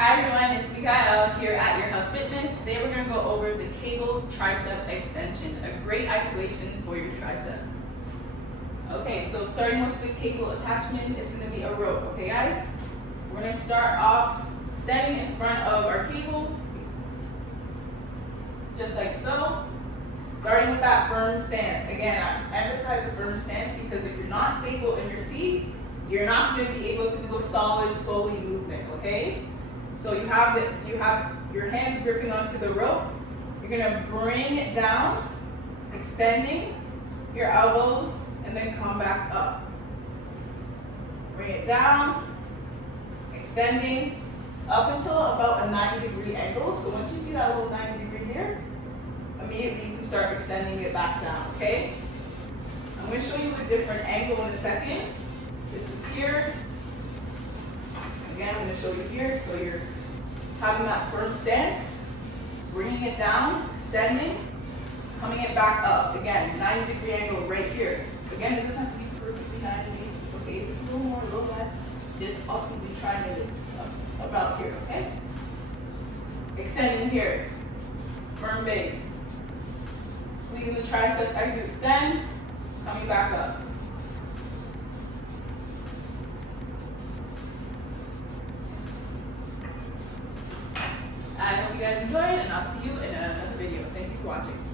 Hi everyone, it's Mikael here at Your House Fitness. Today we're going to go over the cable tricep extension, a great isolation for your triceps. Okay, so starting with the cable attachment, it's going to be a rope, okay guys? We're going to start off standing in front of our cable, just like so. Starting with that firm stance. Again, I emphasize a firm stance because if you're not stable in your feet, you're not going to be able to do a solid, flowy movement, okay? So you have your hands gripping onto the rope. You're going to bring it down, extending your elbows, and then come back up. Bring it down, extending, up until about a 90-degree angle. So once you see that little 90-degree here, immediately you can start extending it back down, okay? I'm going to show you a different angle in a second. This is here. Again, I'm going to show you here. So you're having that firm stance, bringing it down, extending, coming it back up. Again, 90-degree angle right here. Again, it doesn't have to be perfectly 90 degrees. It's okay if it's a little more, a little less. Just ultimately trying to about here, okay? Extending here. Firm base. Squeezing the triceps as you extend, coming back up. I hope you guys enjoyed, and I'll see you in another video. Thank you for watching.